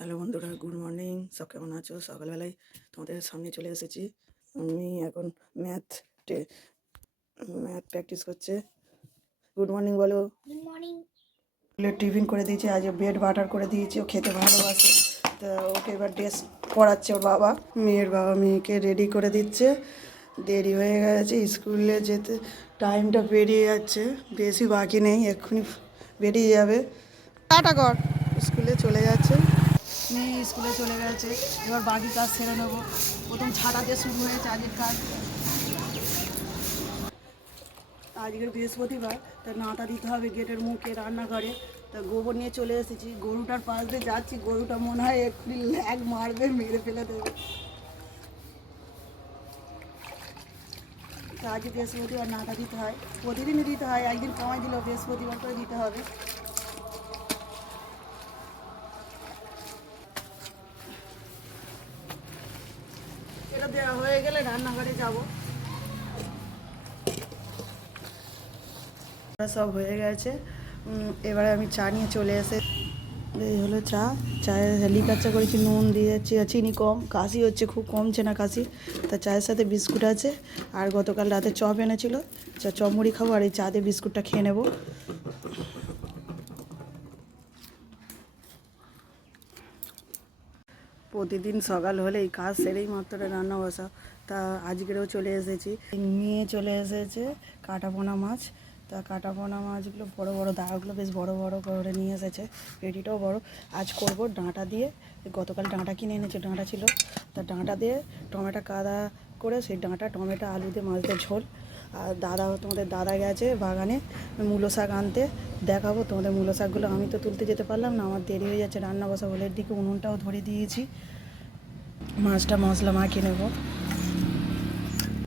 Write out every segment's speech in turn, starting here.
Hello বন্ধুরা, good morning. সব কেমন আছো? সকালবেলায় তোমাদের সামনে চলে এসেছি। আমি এখন ম্যাথ প্র্যাকটিস করছে। গুড মর্নিং বলো। Good morning. টিফিন করে দিয়েছি, আজ ব্রেড বাটার করে দিয়েছি, ও খেতে ভালোবাসে। তা ওকে এবার ড্রেস পড়াচ্ছে ওর বাবা। মেয়ের বাবা মেয়েকে রেডি করে দিচ্ছে। দেরি হয়ে গেছে, স্কুলে যেতে টাইমটা পেরিয়ে যাচ্ছে, বেশি বাকি নেই, এক্ষুনি বেরিয়ে যাবে। টাটা কর। স্কুলে চলে যাচ্ছে, মেয়ে স্কুলে চলে গেছে। এবার বাকি কাজ সেরে নেবো। প্রথম ছাটা দিয়ে শুরু হয়েছে আজকের কাজ। আজকের বৃহস্পতিবার, তা নাতা দিতে হবে গেটের মুখে, রান্নাঘরে। তা গোবর নিয়ে চলে এসেছি, গরুটার পাশ দিয়ে যাচ্ছি, গরুটা মনে হয় এক্ষুনি ল্যাগ মারবে, মেরে ফেলে দেবে। তা আজ বৃহস্পতিবার নাতা দিতে হয়, প্রতিদিনই দিতে হয়, একদিন কমাই দিল, বৃহস্পতিবার করে দিতে হবে। এটা দেওয়া হয়ে গেলে রান্নাঘরে যাবো। সব হয়ে গেছে। এবারে আমি চা নিয়ে চলে এসে, এই হলো চা। চায়ে লিকার চা করেছি, নুন দিয়ে, চিনি কম, কাশি হচ্ছে খুব, কমছে না কাশি। তা চায়ের সাথে বিস্কুট আছে, আর গতকাল রাতে চপ এনেছিল, চপ মুড়ি খাবো, আর এই চা দিয়ে বিস্কুটটা খেয়ে নেবো। প্রতিদিন সকাল হলে এই কাজ সেরেই মাত্র রান্না বসা। তা আজকেরও চলে এসেছি, নিয়ে চলে এসেছে কাটাপোনা মাছ। তা কাটাপোনা মাছগুলো বড় বড়, দাঁড়গুলো বেশ বড় বড় করে নিয়ে এসেছে, পেটিটাও বড়। আজ করব ডাঁটা দিয়ে। গতকাল ডাঁটা কিনে এনেছে, ডাঁটা ছিল, তা ডাঁটা দিয়ে টমেটো কাদা করে, সেই ডাঁটা টমেটো আলু দিয়ে মাছ দিয়ে ঝোল। আর তোমাদের দাদা গেছে বাগানে মূলো শাক আনতে, দেখাবো তোমাদের মূলো শাকগুলো। আমি তো তুলতে যেতে পারলাম না, আমার দেরি হয়ে যাচ্ছে রান্না বসা বলে। এর দিকে উনুনটাও ধরে দিয়েছি। মাছটা মশলা মাখিয়ে নেব।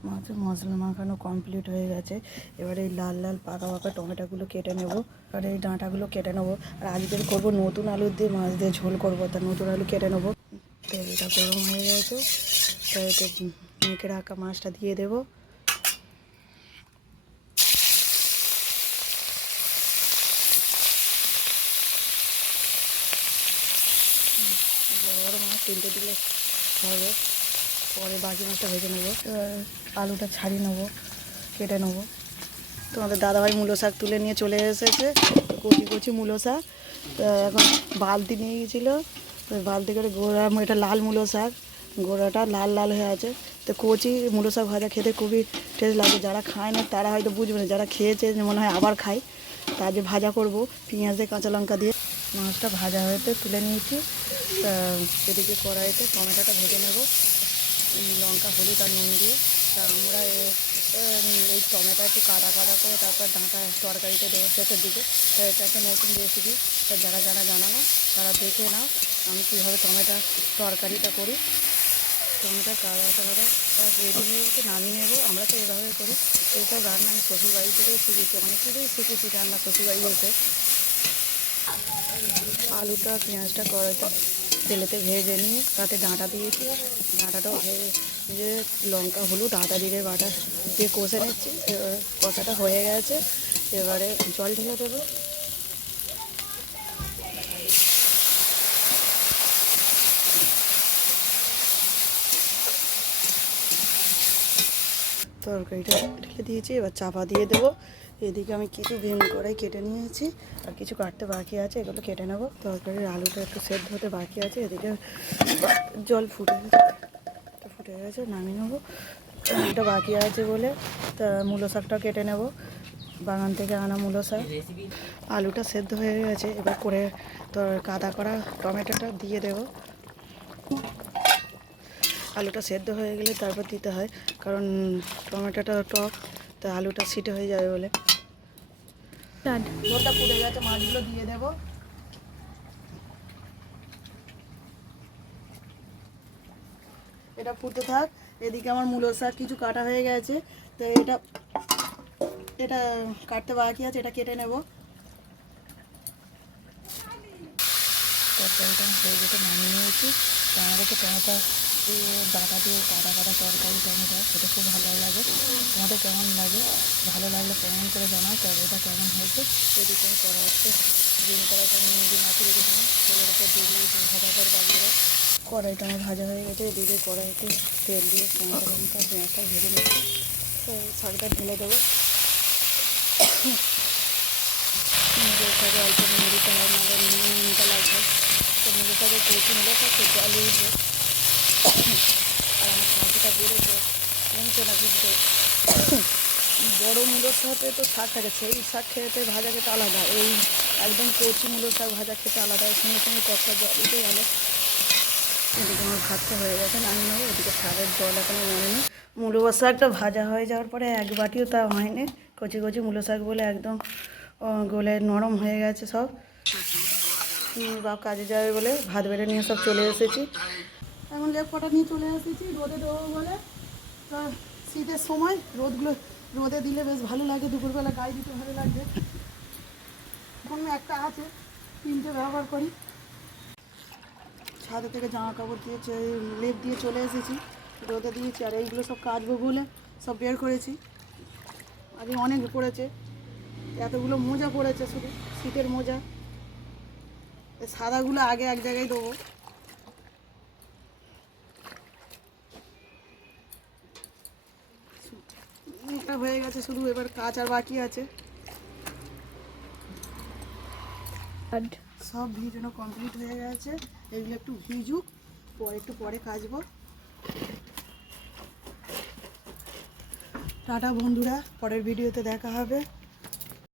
মাছের মশলা মাখানো কমপ্লিট হয়ে গেছে। এবারে এই লাল লাল পাকা পাকা টমেটোগুলো কেটে নেব, আর এই ডাঁটাগুলো কেটে নেবো। আর আজকের করবো নতুন আলু দিয়ে মাছ দিয়ে ঝোল করবো, তা নতুন আলু কেটে নেবো। তেলটা গরম হয়ে গেছে, তাই এতে মেখে রাখা মাছটা দিয়ে দেবো। বড় বড় মাছ তিনটে দিলে হবে, পরে বাকি মাছটা ভেজে নেবো। আলুটা ছাড়িয়ে নেবো, কেটে নেবো। তোমাদের দাদাভাই মূলো শাক তুলে নিয়ে চলে এসেছে, কচি কচি মূলো শাক। তা এখন বালতি নিয়ে গিয়েছিলো, ওই বালতি করে গোড়া, এটা লাল মূলো শাক, গোড়াটা লাল লাল হয়ে আছে। তো কচি মূলো শাক ভাজা খেতে খুবই টেস্ট লাগে, যারা খায় না তারা হয়তো বুঝবে না, যারা খেয়েছে মনে হয় আবার খায়। তা যে ভাজা করবো পেঁয়াজ দিয়ে, কাঁচা লঙ্কা দিয়ে। মাছটা ভাজা হয়েতে তুলে নিয়েছি। তা এদিকে কড়াইতে টমেটোটা ভেজে নেব, লঙ্কা হলুদ আর নুন দিয়ে। তা আমরা এই টমেটো একটু কাদা কাদা করে তারপর ডাঁটা তরকারিতে দেবো শেষের দিকে। তা এটা একটা নতুন রেসিপি, তা যারা যারা জানো না তারা দেখে নাও আমি কীভাবে টমেটো তরকারিটা করি। টমেটো কাদা কাদা রেডি হয়ে গেছে, নামিয়ে নেবো। আমরা তো এভাবে করি। এইসব রান্না আমি শ্বশুরবাড়ি থেকেই শিখেছি, অনেক কিছুই শিখেছি রান্না শ্বশুরবাড়ি এসে। আলুটা পেঁয়াজটা কড়াইতে তেলেতে ভেজে নিয়ে তাতে ডাঁটা দিয়েছি, ডাঁটাটাও ভেজে লঙ্কা হলুদ আদা জিরে বাটা দিয়ে কষে নিচ্ছি। এবার কষাটা হয়ে গেছে, এবারে জল ঢেলে দেবো। তরকারিটা ঢেলে দিয়েছি, এবার চাপা দিয়ে দেবো। এদিকে আমি কিছু ভিম কড়াই কেটে নিয়েছি, আর কিছু কাটতে বাকি আছে, এগুলো কেটে নেবো। তরকারির আলুটা একটু সেদ্ধ হতে বাকি আছে, এদিকে জল ফুটে গেছে, নামিয়ে নেবো। এটা বাকি আছে বলে তা মূলো শাকটা কেটে নেব, বাগান থেকে আনা মূলো শাক। আলুটা সেদ্ধ হয়ে গেছে, এবার করে কাদা করা টমেটোটা দিয়ে দেব। আলুটা সেদ্ধ হয়ে গেলে তারপর দিতে হয়, কারণ টমেটোটা টক, তা আলুটা সিটে হয়ে যাবে বলে। ঝোলটা ফুটে গেছে, মাছগুলো দিয়ে দেবো। এটা ফুটতে থাক, এদিকে আমার মূলো শাক কিছু কাটা হয়ে গেছে, তো এটা এটা কাটতে বাকি আছে, এটা কেটে নেব। তরকারিটা হয়ে যেতে নামিয়ে নিয়েছি। তো আমাদের তো টমেটো দিয়ে ডাঁটা দিয়ে কাদা কাদা তরকারি টমেটো, সেটা খুব ভালো লাগে। তোমাদের কেমন লাগে? ভালো লাগলে কেমন করে জানাও তরকারিটা কেমন হয়েছে। এদিকে আমি কড়াইতে ডিম কড়াইটা নিয়ে ডিম মাখিয়ে রেখেছিলাম, তেলের উপর দিয়ে দিয়ে ভাজা করে কড়াইটা আমার ভাজা হয়ে গেছে, এদিকে কড়াইতে তেল দিয়ে কাঁচা লঙ্কা পেঁয়াজটা ভেজে নেবো। তো শাকটা ঢেলে দেবো। মুলো শাকে অল্প নুন দিতে হয়, নাহলে নুনটা লাগবে। তো মুলো শাকে কচি মুলো শাক তো জল উঠবে। আর আমার শাকটা বেড়েছে কমছে না কিন্তু। বড়ো মুলোর সাথে তো শাক থাকে, সেই শাক খেতে ভাজা খেতে আলাদা, এই একদম কচি মুলোর শাক ভাজা খেতে আলাদা। এর সঙ্গে সঙ্গে কতটা জল দিতে গেলে। এদিকে আমার ভাতটা হয়ে গেছে, নামিয়ে নেবো। এদিকে শাকের জল এখনো নামেনি। মুলো শাকটা ভাজা হয়ে যাওয়ার পরে এক বাটিও তা হয়নি। কচি কচি মুলো শাক বলে একদম গলে নরম হয়ে গেছে সব। বাপ কাজে যাবে বলে ভাত বেড়ে নিয়ে সব চলে এসেছি। এখন লেপ কটা নিয়ে চলে এসেছি রোদে দেবো বলে। তো শীতের সময় রোদে দিলে বেশ ভালো লাগে, দুপুরবেলা গায়ে দিতে ভালো লাগবে। এখন একটা আছে, 3টে ব্যবহার করি। ছাদে থেকে জামা কাপড় দিয়ে লেপ দিয়ে চলে এসেছি, রোদে দিয়েছি। আর এইগুলো সব কাচবো বলে সব বের করেছি। আজকে অনেক পড়েছে, এতগুলো মোজা পড়েছে, শুধু শীতের মোজা। এই সাদাগুলো আগে এক জায়গায় দেবো। এটা হয়ে গেছে, শুধু এবার কাচ আর বাকি আছে। সব ভিজানো কমপ্লিট হয়ে গেছে, এগুলো একটু ভিজুক, একটু পরে কাচবো। টাটা বন্ধুরা, পরের ভিডিওতে দেখা হবে।